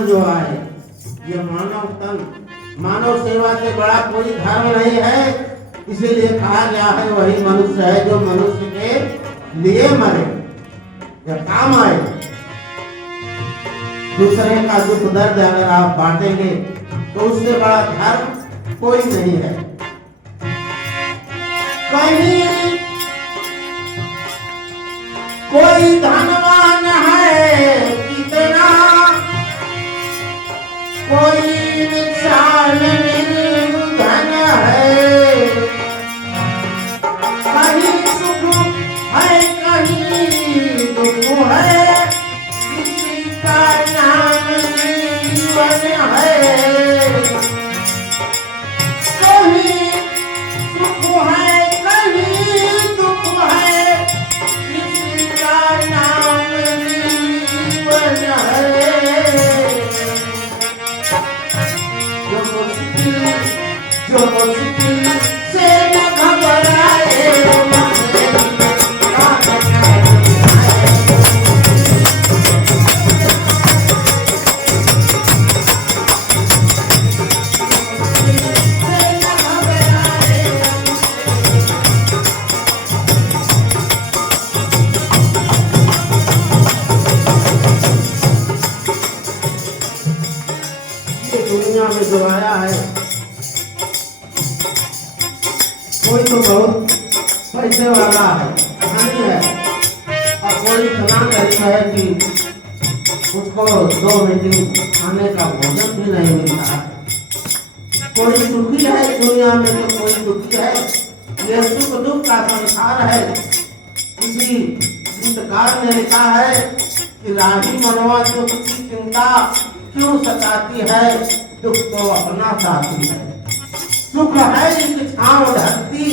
जो आए ये मानव तन, मानव सेवा से बड़ा कोई धर्म नहीं है। इसीलिए कहा गया है वही मनुष्य है जो मनुष्य के लिए मरे या काम आए। दूसरे का दुख दर्द अगर आप बांटेंगे तो उससे बड़ा धर्म कोई नहीं है। कहीं कोई धनवान है कितना, कोई विशाल निर्धन है। कहीं सुख है कहीं दुख है, किसी का नाम जीवन है। कहीं सुख है कहीं दुख है, किसी का नाम जीवन है। जो मुश्किल से न घबराए, ये दुनिया में जो आया है कोई तो बहुत पैसे वाला है, धनी है, और कोई इतना गरीब है कि उसको 2 मिनट खाने का भोजन भी नहीं मिलता है। कोई सुखी है दुनिया में तो कोई दुखी है। ये सुख दुख का संसार है। किसी गीतकार ने लिखा है कि राही मनवा दुख की चिंता क्यों सताती है, दुख तो अपना साथी है। सुख है एक छांव धरती,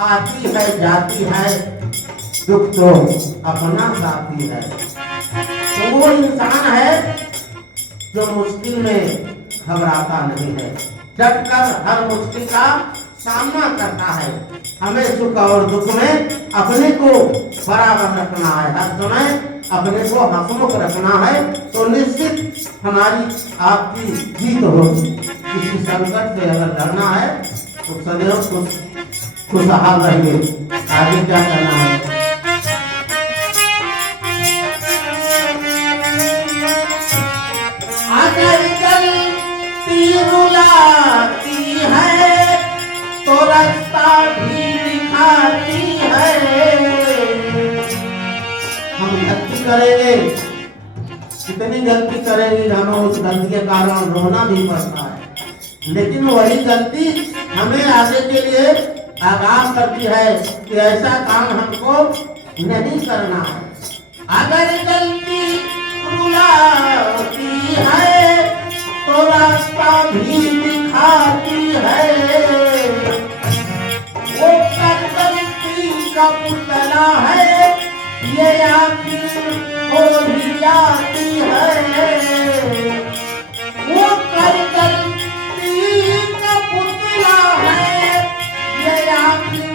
आती है जाती है, दुख तो अपना साथी है। तो वो इंसान है जो मुश्किल में घबराता नहीं है, डटकर हर मुश्किल का सामना करता है। हमें सुख और दुख में अपने को बराबर रखना है, हर समय अपने को हंसमुख रखना है, तो निश्चित हमारी आपकी जीत होगी। किसी संकट से अगर लड़ना है तो सदैव खुशहाल रहिए। आगे क्या करना है? अगर गलती रुलाती है तो रास्ता भी दिखाती है। हम गलती करेंगे, कितनी गलती करेंगे, हमें उस गलती के कारण रोना भी पड़ता है, लेकिन वही गलती हमें आगे के लिए आगाह करती है कि ऐसा काम हमको नहीं करना है। अगर गलती रुलाती है तो रास्ता भी दिखाती है। वो गलती का पुतला है, ये आखिर हो ही जाती है। वो गलती का पुतला है, ये आखिर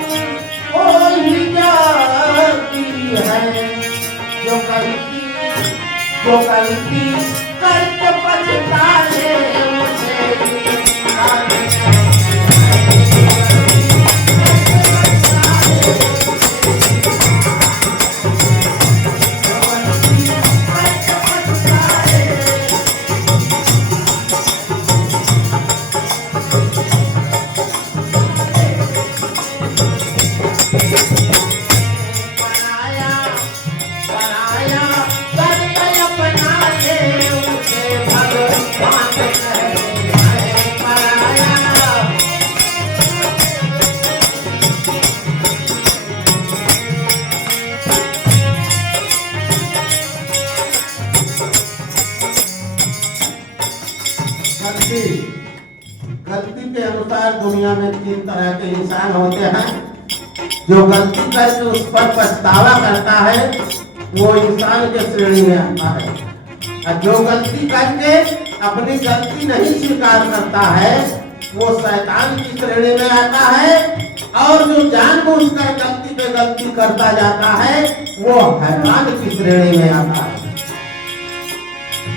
हो ही जाती है। जो गलती करके पछताए उसे बात कहते हैं पराया। गलती के अनुसार दुनिया में 3 तरह के इंसान होते हैं। जो गलती करके उस पर पछतावा करता है वो इंसान के श्रेणी में आता है, और जो गलती करके अपनी गलती नहीं स्वीकार करता है वो शैतान की श्रेणी में आता है, और जो जानबूझकर गलती पे गलती करता जाता है वो हैवान की श्रेणी में आता है।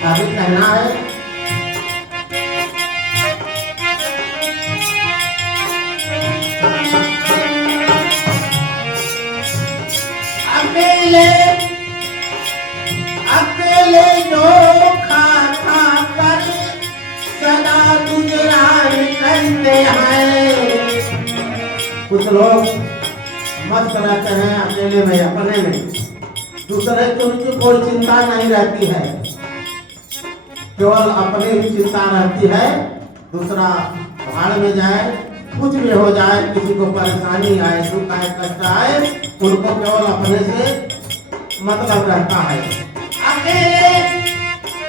आगे कहना है अकेले जो खा कर सदा गुजरान करते हैं। कुछ लोग मस्त रहते हैं अकेले में, अपने में, दूसरे की उनकी कोई चिंता नहीं रहती है, केवल अपनी ही चिंता रहती है। दूसरा भाड़ में जाए, कुछ भी हो जाए, किसी को परेशानी आए, दुख आए, कष्ट आए, उनको केवल अपने से मतलब रहता है। अकेले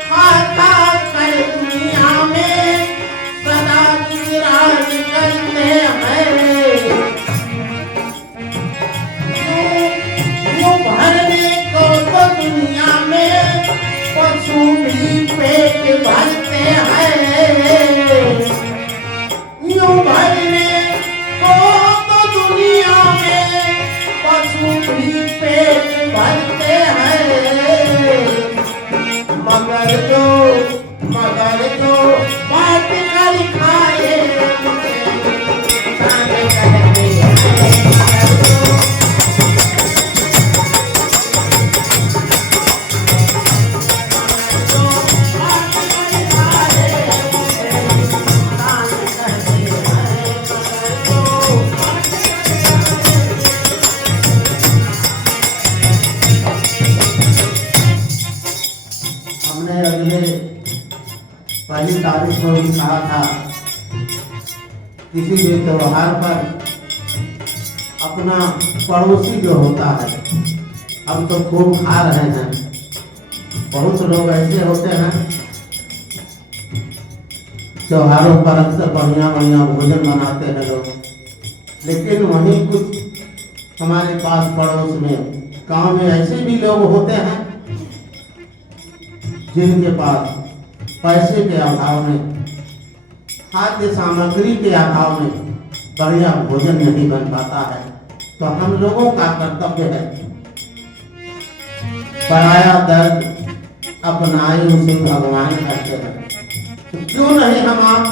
खाता कर दुनिया में सदा गुजरान करते हैं। यूं भरने को तो दुनिया में पशु भी पेट भरते हैं। यूं भरने को तो दुनिया में पशु भी पेट भरते हैं। मगर जो बात कर खाए पहली तारीख को भी कहा था, किसी भी त्योहार पर अपना पड़ोसी जो होता है, हम तो खूब खा रहे हैं, बहुत लोग ऐसे होते हैं त्योहारों पर अक्सर बढ़िया बढ़िया भोजन बनाते हैं लोग, लेकिन वहीं कुछ हमारे पास पड़ोस में गांव में ऐसे भी लोग होते हैं जिनके पास पैसे के अभाव में, खाद्य सामग्री के अभाव में बढ़िया भोजन नहीं बन पाता है। तो हम लोगों का कर्तव्य है, पराया दर्द अपनाए उसे भगवान कहते हैं। तो क्यों नहीं हम आप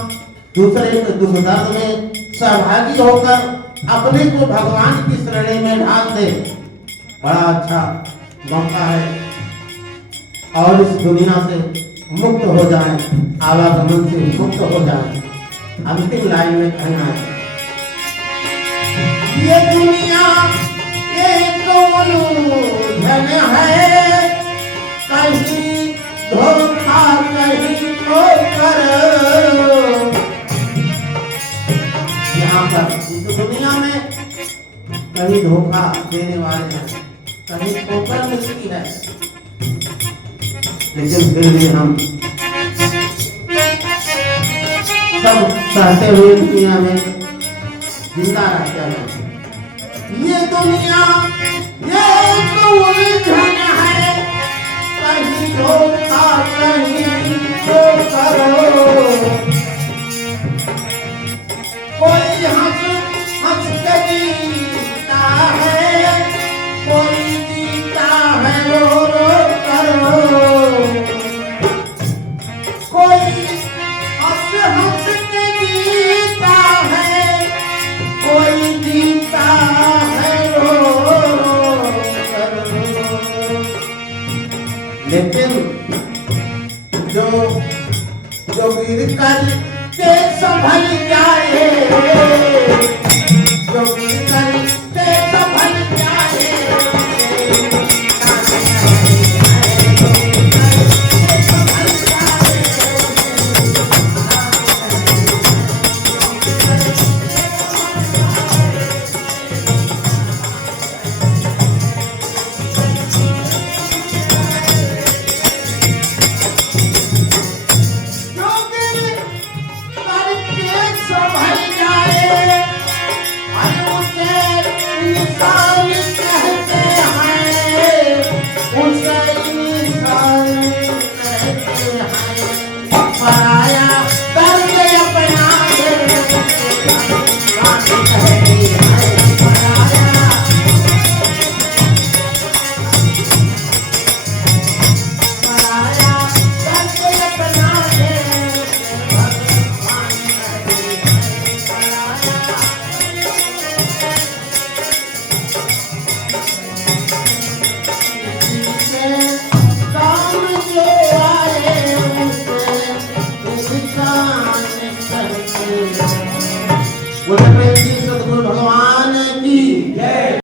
दूसरे के दुख दर्द में सहभागी होकर अपने को भगवान की श्रेणी में ढाल दे। बड़ा अच्छा मौका है, और इस दुनिया से मुक्त हो जाए, आवागमन से मुक्त हो जाए। अंतिम लाइन में कहना है, ये दुनिया एक उलझन है, कहीं धोखा कहीं ठोकर। यहाँ पर इस दुनिया में कहीं धोखा देने वाले हैं, कहीं ठोकर मिलती है, लेकिन फिर भी हम सब सहते हुए दुनिया में जिंदा रहते हैं। ये दुनिया ये तो उलझन है, कहीं धोखा कहीं ठोकर। कोई हंस हंस के जीता है, कोई जीता है रो रो कर। कोई हंस हंस के जीता है, कोई जीता है रो रो कर। लेकिन जो गिर कर के संभल जाए, जो गिर कर के संभल जाए, सब